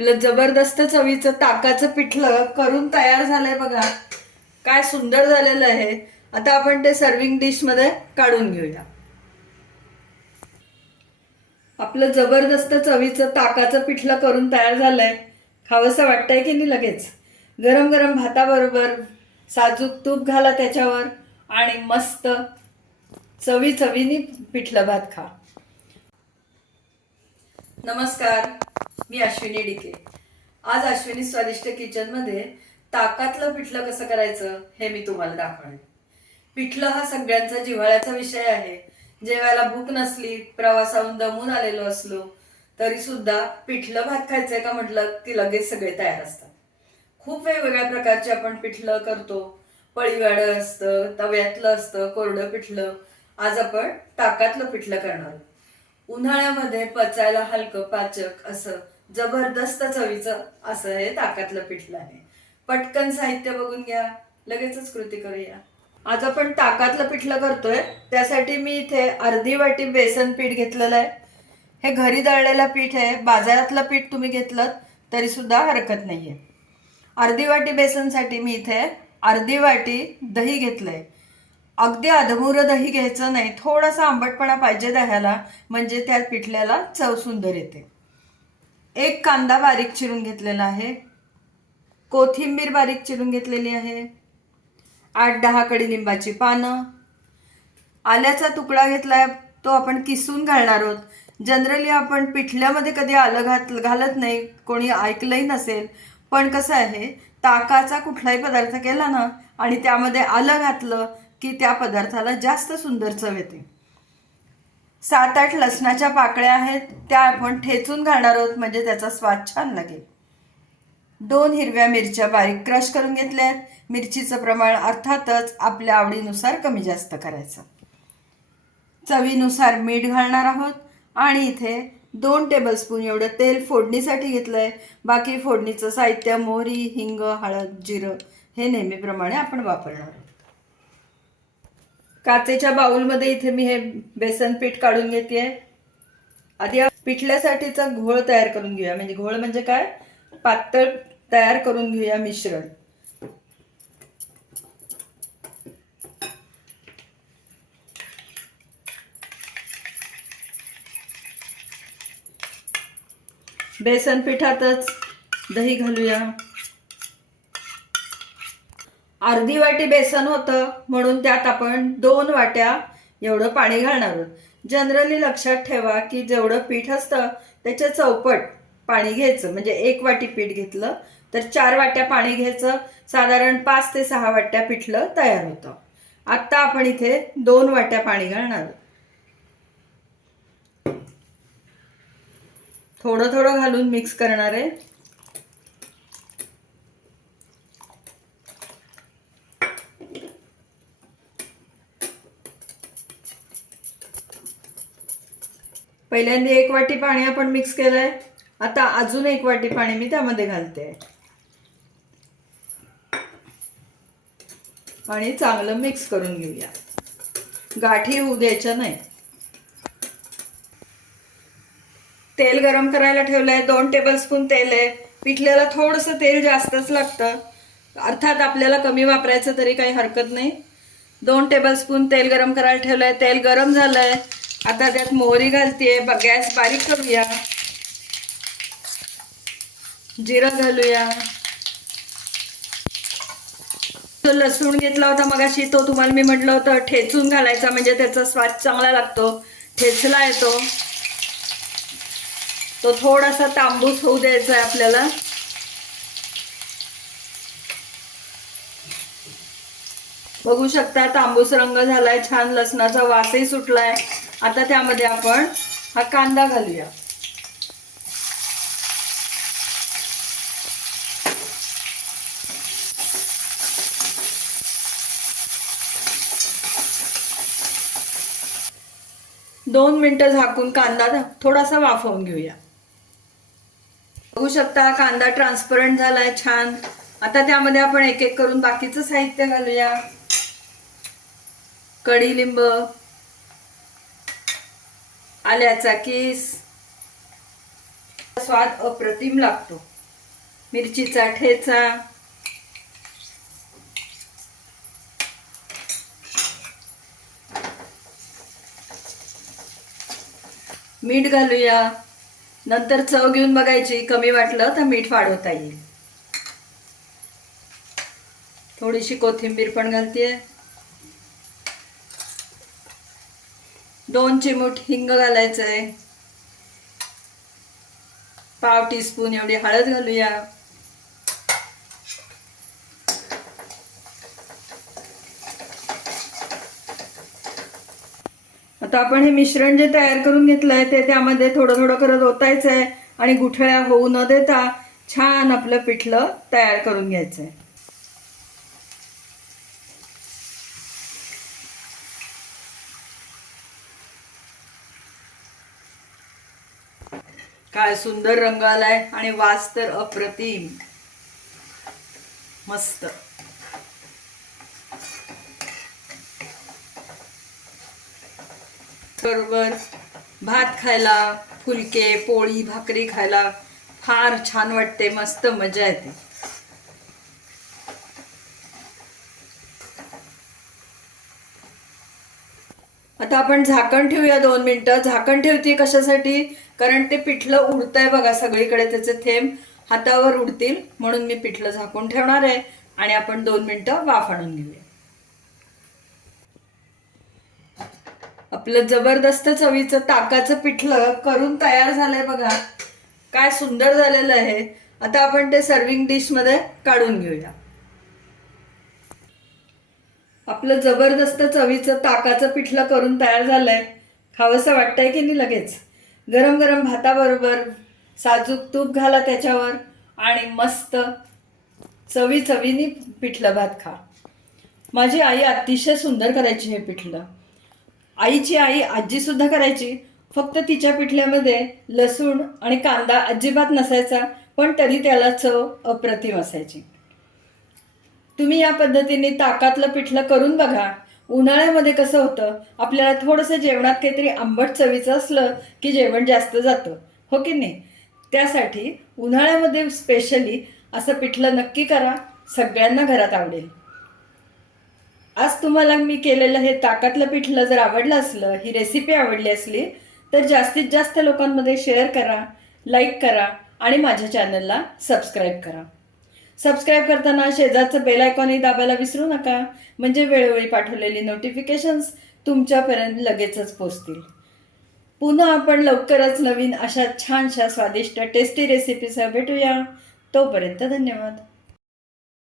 आपलं जबरदस्त चवीचं ताकाचं पिठलं करून तयार झालंय बघा. काय सुंदर झालेलं आहे. आता आपण ते सर्विंग डिशमध्ये काढून घेऊया. आपलं जबरदस्त चवीचं ताकाचं पिठलं करून तयार झालंय. खावंसं वाटतंय की नाही लगेच? गरम गरम भाताबरोबर साजूक तूप घाला त्याच्यावर आणि मस्त चवी चवीनी पिठलं भात खा. नमस्कार. मी अश्विनी डिके आज अश्विनी स्वादिष्ट किचनमध्ये ताकातलं पिठलं कसं करायचं हे मी तुम्हाला दाखवणार पिठलं हा सगळ्यांचा जिव्हाळ्याचा विषय आहे. जेवायला भूक नसली प्रवासाहून दमून आलेलो असलो तरी सुद्धा पिठलं भात खायचंय का म्हटलं की लगेच सगळे तयार असतात. खूप वेगवेगळ्या प्रकारचे आपण पिठलं करतो. पळीवाडं असतं तव्यातलं असतं कोरडं पिठलं. आज आपण ताकातलं पिठलं करणार आहोत. उन्हाळ्यामध्ये पचायला हलकं पाचक असं जबरदस्त चवीचं असं हे ताकातलं पिठलं आहे. पटकन साहित्य बघून घ्या. लगेचच कृती करूया. आज आपण ताकातलं पिठलं करतोय. त्यासाठी मी इथे अर्धी वाटी बेसन पीठ घेतलेलं आहे. हे घरी दळलेलं पीठ आहे. बाजारातलं पीठ तुम्ही घेतलं तरी सुद्धा हरकत नाहीये. अर्धी वाटी बेसनसाठी मी इथे अर्धी वाटी दही घेतलंय. अगदी अधमुरं दही घ्यायचं नाही. थोडासा आंबटपणा पाहिजे दह्याला म्हणजे त्या पिठल्याला चव सुंदर येते. एक कांदा बारीक चिरून घेतलेला आहे. कोथिंबीर बारीक चिरून घेतलेली आहे. आठ दहा कडीलिंबाची पानं. आल्याचा तुकडा घेतलाय तो आपण किसून घालणार आहोत. जनरली आपण पिठल्यामध्ये कधी आलं घात घालत नाही कोणी ऐकलंही नसेल. पण कसं आहे ताकाचा कुठलाही पदार्थ केला ना आणि त्यामध्ये आलं घातलं की त्या पदार्थाला जास्त सुंदर चव येते. सात आठ लसणाच्या पाकळ्या आहेत त्या आपण ठेचून घालणार आहोत म्हणजे त्याचा स्वाद छान लागेल. दोन हिरव्या मिरच्या बारीक क्रश करून घेतल्या आहेत मिरचीचं प्रमाण अर्थातच आपल्या आवडीनुसार कमी जास्त करायचं. चवीनुसार मीठ घालणार आहोत. आणि इथे दोन टेबलस्पून एवढं तेल फोडणीसाठी घेतलं आहे बाकी फोडणीचं साहित्य मोहरी हिंग हळद जिरं हे नेहमीप्रमाणे आपण वापरणार आहोत. काचेच्या बाउलमध्ये इथे मी हे बेसन पीठ काढून घेते आधी पिठल्यासाठीचा घोळ तयार करून घेऊया. म्हणजे घोळ म्हणजे काय? पातळ तयार करून घेऊया मिश्रण. बेसन पिठातच दही घालूया. अर्धी वाटी बेसन होतं म्हणून त्यात आपण दोन वाट्या एवढं पाणी घालणार आहोत. जनरली लक्षात ठेवा की जेवढं पीठ असतं त्याच्या चौपट पाणी घ्यायचं. म्हणजे एक वाटी पीठ घेतलं तर चार वाट्या पाणी घ्यायचं. साधारण पाच ते सहा वाट्या पिठलं तयार होतं. आत्ता आपण इथे दोन वाट्या पाणी घालणार आहोत. थोडं थोडं घालून मिक्स करणार आहे. पहिल्यांदा एक वाटी पाणी आपण मिक्स केलंय. आता अजून एक वाटी पाणी मी त्यामध्ये घालते. आणि चांगलं मिक्स करून घेऊया. गाठी होऊ द्यायच्या नाही. तेल गरम करायला ठेवलंय. दोन टेबलस्पून तेल आहे. पिठल्याला थोडंसं तेल जास्तच लागतं. अर्थात आपल्याला कमी वापरायचं तरी काही हरकत नाही. दोन टेबलस्पून तेल गरम करायला ठेवलंय. तेल गरम झालंय. आता त्यात मोहरी घालते गॅस बारीक करूया. जिरं घालूया. तो लसूण घेतला होता मगाशी तो तुम्हाला मी म्हटलं होतं ठेचून घालायचा म्हणजे त्याचा स्वाद चांगला लागतो. ठेचला येतो तो थोडासा तांबूस होऊ द्यायचा आहे आपल्याला. बघू शकता तांबूस रंग झालाय छान लसणाचा वासही सुटलाय. आता त्यामध्ये आपण हा कांदा घालूया. दोन मिनिटं झाकून कांदा थोडासा वाफवून घेऊया. बघू शकता कांदा ट्रान्सपरंट झालाय छान. आता त्यामध्ये आपण एक एक करून बाकीचं साहित्य घालूया. कढीलिंब. आल्याचा किस. स्वाद अप्रतिम लागतो. मिरचीचा ठेचा. मीठ घालूया. नंतर चव घेऊन बघायची. कमी वाटलं तर मीठ वाढवता येईल. थोडीशी कोथिंबीर पण घालतेय. दोन चिमूट हिंग घालायचंय. पाव टीस्पून एवढी हळद घालूया. आता आपण हे मिश्रण जे तयार करून घेतलंय ते त्यामध्ये थोडं थोडं करत ओतायचं आहे आणि गुठळ्या होऊ न देता छान आपलं पिठलं तयार करून घ्यायचंय. काय सुंदर रंग आलाय आणि वास तर अप्रतिम. मस्त. बरोबर भात खायला फुलके पोळी भाकरी खायला फार छान वाटते मस्त मजा येते. आता आपण झाकण ठेवूया दोन मिनिटं. झाकण ठेवते कशासाठी? कारण ते पिठलं उडतंय बघा सगळीकडे त्याचे थेंब हातावर उडतील. म्हणून मी पिठलं झाकून ठेवणार आहे आणि आपण दोन मिनटं वाफ आणून घेऊया. आपलं जबरदस्त चवीचं ताकाचं पिठलं करून तयार झालंय बघा. काय सुंदर झालेलं आहे. आता आपण ते सर्विंग डिशमध्ये काढून घेऊया. आपलं जबरदस्त चवीचं ताकाचं पिठलं करून तयार झालंय. खावंसं वाटतंय की नाही लगेच? गरम गरम भाताबरोबर साजूक तूप घाला त्याच्यावर आणि मस्त चवी चवीनी पिठलं भात खा. माझी आई अतिशय सुंदर करायची हे पिठलं. आईची आई आजी सुद्धा करायची. फक्त तिच्या पिठल्यामध्ये लसूण आणि कांदा अजिबात नसायचा पण तरी त्याला चव अप्रतिम असायची. तुम्ही या पद्धतीने ताकातलं पिठलं करून बघा. उन्हाळ्यामध्ये कसं होतं आपल्याला थोडंसं जेवणात काहीतरी आंबट चवीचं असलं की जेवण जास्त जातं हो की नाही? त्यासाठी उन्हाळ्यामध्ये स्पेशली असं पिठलं नक्की करा सगळ्यांना घरात आवडेल. आज तुम्हाला मी केलेलं हे ताकातलं पिठलं जर आवडलं असलं ही रेसिपी आवडली असली तर जास्तीत जास्त लोकांमध्ये शेअर करा लाईक करा आणि माझ्या चॅनलला सबस्क्राईब करा. सबस्क्राईब करताना शेजारचं बेल आयकॉनही दाबायला विसरू नका. म्हणजे वेळोवेळी पाठवलेली नोटिफिकेशन्स तुमच्यापर्यंत लगेचच पोचतील. पुन्हा आपण लवकरच नवीन अशा छानशा स्वादिष्ट टेस्टी रेसिपीसह भेटूया. तोपर्यंत धन्यवाद.